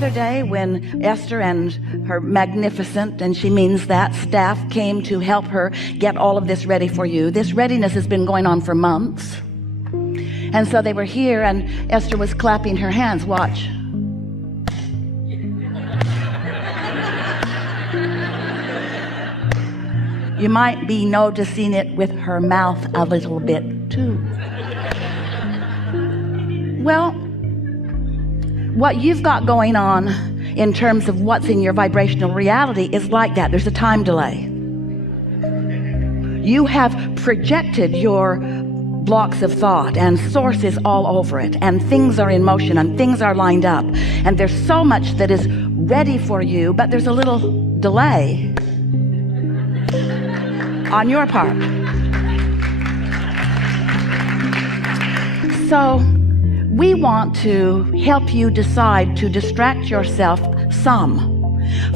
The other day when Esther and her magnificent, and she means that, staff came to help her get all of this ready for you. This readiness has been going on for months. And so they were here and Esther was clapping her hands. Watch. You might be noticing it with her mouth a little bit too. Well, what you've got going on in terms of what's in your vibrational reality is like that. There's a time delay. You have projected your blocks of thought and sources all over it, and things are in motion and things are lined up, and there's so much that is ready for you, but there's a little delay on your part. So we want to help you decide to distract yourself some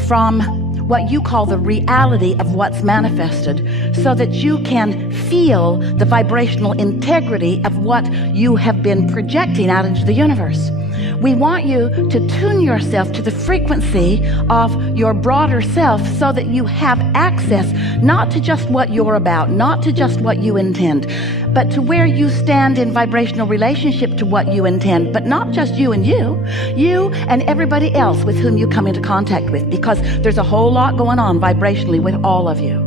from what you call the reality of what's manifested, so that you can feel the vibrational integrity of what you have been projecting out into the universe. We want you to tune yourself to the frequency of your broader self, so that you have access not to just what you're about, not to just what you intend, but to where you stand in vibrational relationship to what you intend. But not just you and you and everybody else with whom you come into contact with, because there's a whole lot going on vibrationally with all of you.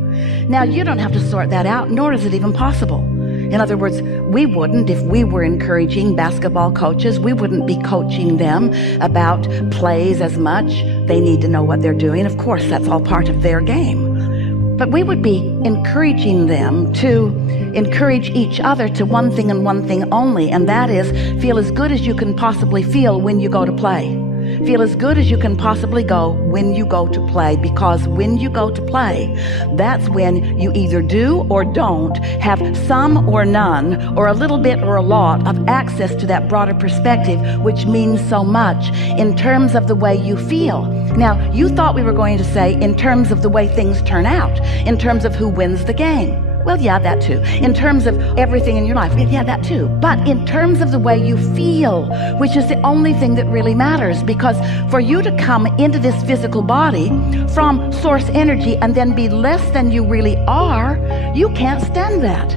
Now, you don't have to sort that out, nor is it even possible. In other words, we wouldn't, if we were encouraging basketball coaches, we wouldn't be coaching them about plays as much. They need to know what they're doing. Of course, that's all part of their game. But we would be encouraging them to encourage each other to one thing and one thing only, and that is feel as good as you can possibly feel when you go to play. Feel as good as you can possibly go when you go to play, because when you go to play, that's when you either do or don't have some or none, or a little bit or a lot of access to that broader perspective, which means so much in terms of the way you feel. Now, you thought we were going to say in terms of the way things turn out, in terms of who wins the game. Well, yeah, that too. In terms of everything in your life, yeah, that too. But in terms of the way you feel, which is the only thing that really matters, because for you to come into this physical body from source energy and then be less than you really are, you can't stand that.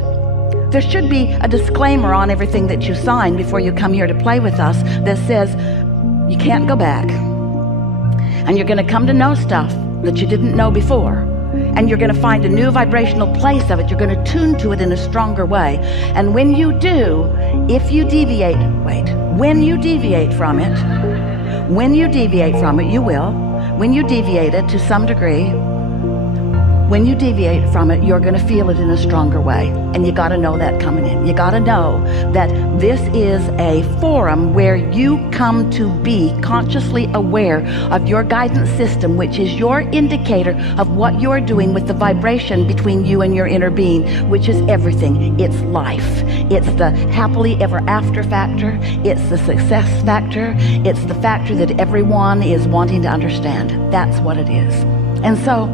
There should be a disclaimer on everything that you sign before you come here to play with us that says you can't go back. And you're going to come to know stuff that you didn't know before. And you're going to find a new vibrational place of it. You're going to tune to it in a stronger way. And when you do, if you deviate, when you deviate from it, you will. When you deviate it to some degree, when you deviate from it, you're going to feel it in a stronger way. And you got to know that coming in. You got to know that this is a forum where you come to be consciously aware of your guidance system, which is your indicator of what you're doing with the vibration between you and your inner being, which is everything. It's life. It's the happily ever after factor. It's the success factor. It's the factor that everyone is wanting to understand. That's what it is. And so,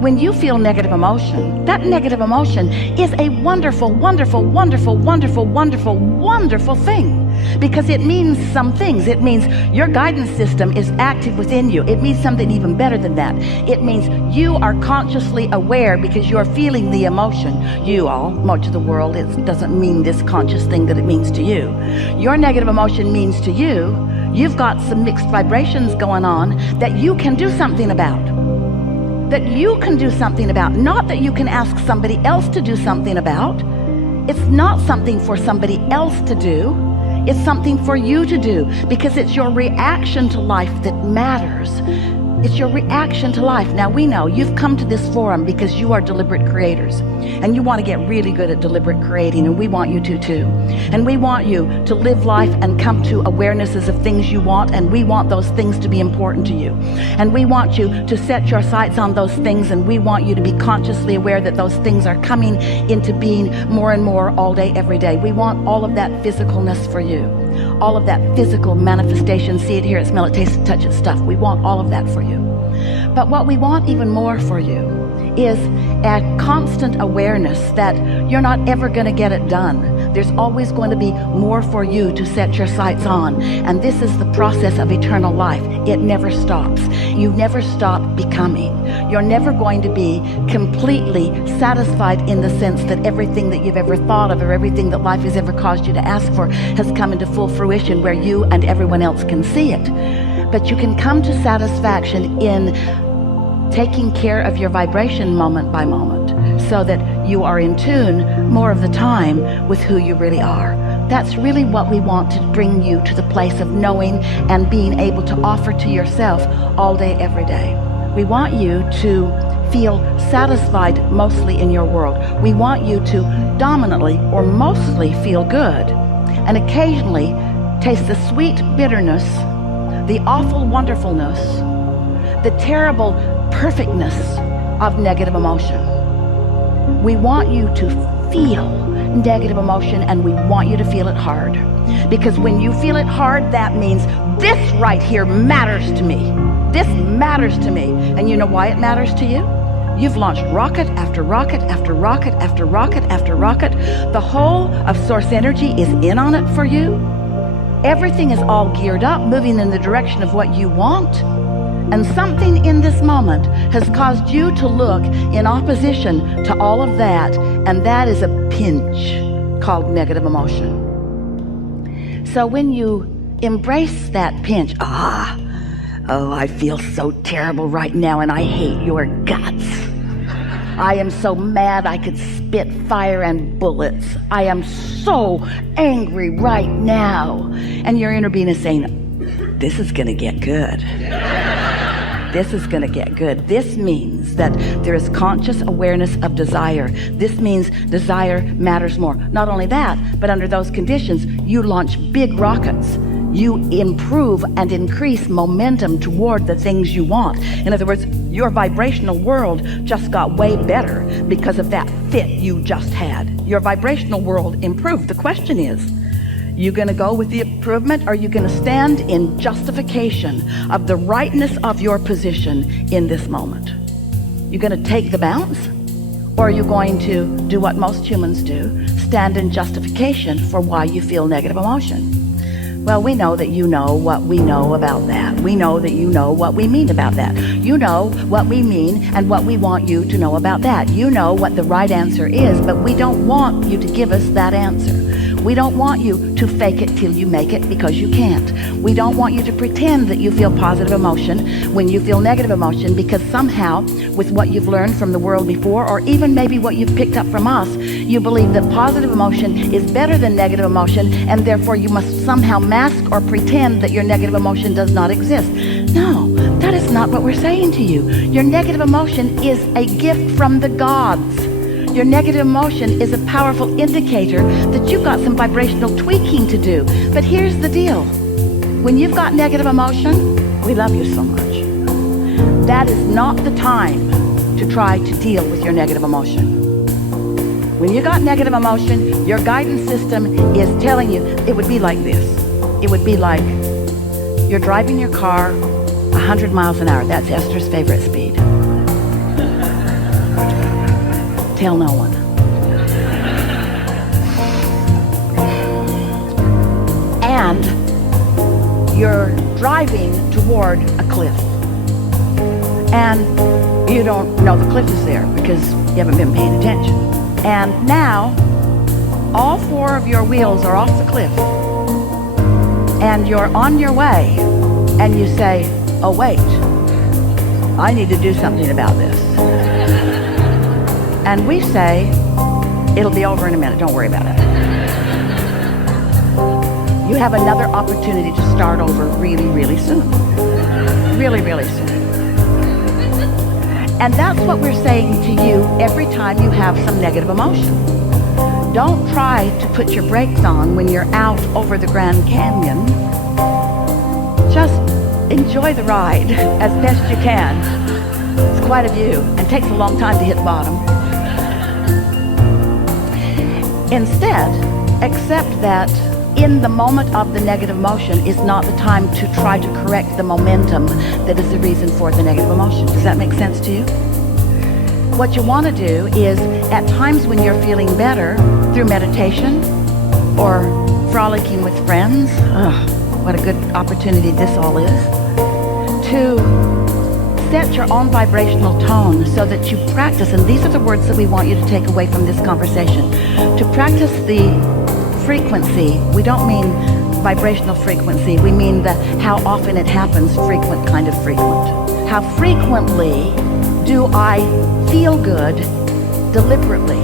when you feel negative emotion, that negative emotion is a wonderful, wonderful, wonderful, wonderful, wonderful, wonderful thing, because it means some things. It means your guidance system is active within you. It means something even better than that. It means you are consciously aware because you're feeling the emotion. You all, much of the world, it doesn't mean this conscious thing that it means to you. Your negative emotion means to you, you've got some mixed vibrations going on that you can do something about. That you can do something about, not that you can ask somebody else to do something about. It's not something for somebody else to do. It's something for you to do, because it's your reaction to life that matters. It's your reaction to life. Now, we know you've come to this forum because you are deliberate creators, and you want to get really good at deliberate creating, and we want you to too. And we want you to live life and come to awarenesses of things you want, and we want those things to be important to you. And we want you to set your sights on those things, and we want you to be consciously aware that those things are coming into being more and more all day, every day. We want all of that physicalness for you. All of that physical manifestation, see it, hear it, smell it, taste it, touch it stuff. We want all of that for you. But what we want even more for you is a constant awareness that you're not ever going to get it done, There's always going to be more for you to set your sights on. And this is the process of eternal life. It never stops. You never stop becoming. You're never going to be completely satisfied in the sense that everything that you've ever thought of or everything that life has ever caused you to ask for has come into full fruition where you and everyone else can see it. But you can come to satisfaction in taking care of your vibration moment by moment so that you are in tune more of the time with who you really are. That's really what we want to bring you to the place of knowing and being able to offer to yourself all day, every day. We want you to feel satisfied mostly in your world. We want you to dominantly or mostly feel good and occasionally taste the sweet bitterness, the awful wonderfulness, the terrible perfectness of negative emotion. We want you to feel negative emotion, and we want you to feel it hard. Because when you feel it hard, that means this right here matters to me. This matters to me. And you know why it matters to you? You've launched rocket after rocket after rocket after rocket after rocket. The whole of source energy is in on it for you. Everything is all geared up, moving in the direction of what you want. And something in this moment has caused you to look in opposition to all of that, and that is a pinch called negative emotion. So when you embrace that pinch, oh, I feel so terrible right now, and I hate your guts. I am so mad I could spit fire and bullets. I am so angry right now. And your inner being is saying, this is gonna get good. This is going to get good. This means that there is conscious awareness of desire. This means desire matters more. Not only that, but under those conditions, you launch big rockets. You improve and increase momentum toward the things you want. In other words, your vibrational world just got way better because of that fit you just had. Your vibrational world improved. The question is, you going to go with the improvement, or are you going to stand in justification of the rightness of your position in this moment? You going to take the bounce, or are you going to do what most humans do, stand in justification for why you feel negative emotion? Well, we know that you know what we know about that. We know that you know what we mean about that. You know what we mean and what we want you to know about that. You know what the right answer is, but we don't want you to give us that answer. We don't want you to fake it till you make it, because you can't. We don't want you to pretend that you feel positive emotion when you feel negative emotion, because somehow with what you've learned from the world before, or even maybe what you've picked up from us, you believe that positive emotion is better than negative emotion, and therefore you must somehow mask or pretend that your negative emotion does not exist. No, that is not what we're saying to you. Your negative emotion is a gift from the gods. Your negative emotion is a powerful indicator that you've got some vibrational tweaking to do. But here's the deal. When you've got negative emotion, we love you so much. That is not the time to try to deal with your negative emotion. When you got negative emotion, your guidance system is telling you it would be like this. It would be like you're driving your car 100 miles an hour. That's Esther's favorite speed. Tell no one. And you're driving toward a cliff. And you don't know the cliff is there because you haven't been paying attention. And now, all four of your wheels are off the cliff. And you're on your way. And you say, oh wait, I need to do something about this. And we say, it'll be over in a minute, don't worry about it. You have another opportunity to start over really, really soon. Really, really soon. And that's what we're saying to you every time you have some negative emotion. Don't try to put your brakes on when you're out over the Grand Canyon. Just enjoy the ride as best you can. It's quite a view and takes a long time to hit bottom. Instead, accept that in the moment of the negative emotion is not the time to try to correct the momentum that is the reason for the negative emotion. Does that make sense to you? What you want to do is, at times when you're feeling better, through meditation, or frolicking with friends. What a good opportunity this all is. To set your own vibrational tone so that you practice, and these are the words that we want you to take away from this conversation. To practice the frequency. We don't mean vibrational frequency. We mean the how often it happens, frequent kind of frequent. How frequently do I feel good deliberately?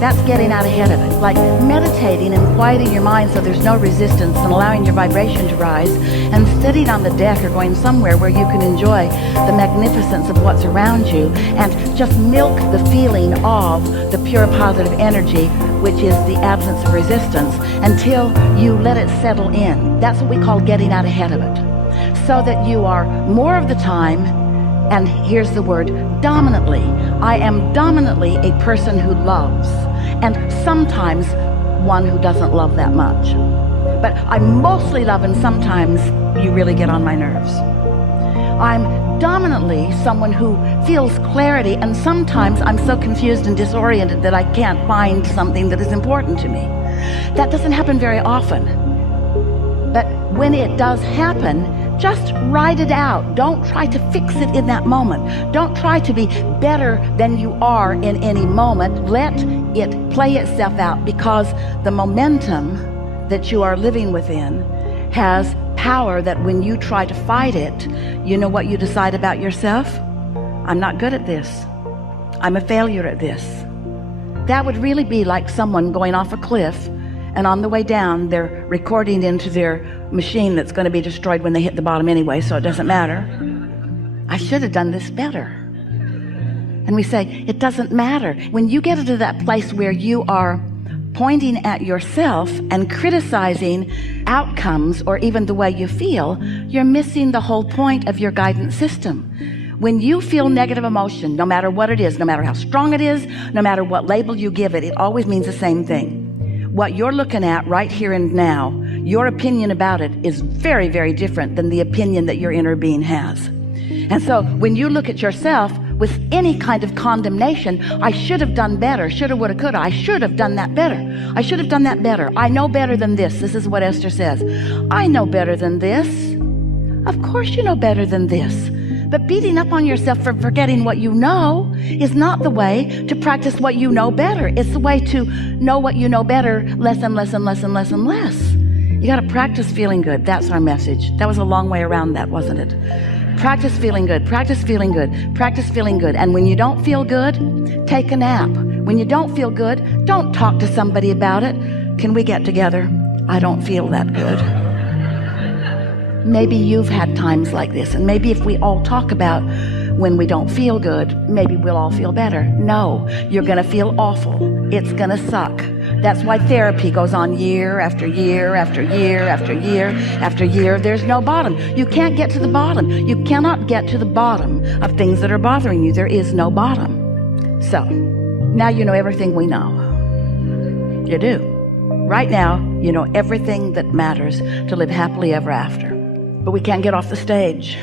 That's getting out ahead of it. Like meditating and quieting your mind so there's no resistance and allowing your vibration to rise, and sitting on the deck or going somewhere where you can enjoy the magnificence of what's around you and just milk the feeling of the pure positive energy, which is the absence of resistance, until you let it settle in. That's what we call getting out ahead of it. So that you are more of the time, and here's the word, dominantly. I am dominantly a person who loves, and sometimes one who doesn't love that much. But I mostly love, and sometimes you really get on my nerves. I'm dominantly someone who feels clarity, and sometimes I'm so confused and disoriented that I can't find something that is important to me. That doesn't happen very often. But when it does happen, just write it out. Don't try to fix it in that moment. Don't try to be better than you are in any moment. Let it play itself out, because the momentum that you are living within has power that when you try to fight it, you know what you decide about yourself? I'm not good at this. I'm a failure at this. That would really be like someone going off a cliff, and on the way down, they're recording into their machine that's going to be destroyed when they hit the bottom anyway, so it doesn't matter. I should have done this better. And we say, it doesn't matter. When you get into that place where you are pointing at yourself and criticizing outcomes or even the way you feel, you're missing the whole point of your guidance system. When you feel negative emotion, no matter what it is, no matter how strong it is, no matter what label you give it, it always means the same thing. What you're looking at right here and now, your opinion about it is very, very different than the opinion that your inner being has. And so when you look at yourself with any kind of condemnation, I should have done better, shoulda, woulda, coulda, I should have done that better. I should have done that better. I know better than this. This is what Esther says. I know better than this. Of course you know better than this. But beating up on yourself for forgetting what you know is not the way to practice what you know better. It's the way to know what you know better less and less and less and less and less. You got to practice feeling good. That's our message. That was a long way around that, wasn't it? Practice feeling good, practice feeling good, practice feeling good. And when you don't feel good, take a nap. When you don't feel good, don't talk to somebody about it. Can we get together? I don't feel that good. Maybe you've had times like this, and maybe if we all talk about when we don't feel good, maybe we'll all feel better. No, you're gonna feel awful. It's gonna suck. That's why therapy goes on year after year after year after year after year. There's no bottom. You can't get to the bottom. You cannot get to the bottom of things that are bothering you. There is no bottom. So, now you know everything we know. You do. Right now, you know everything that matters to live happily ever after. But we can't get off the stage.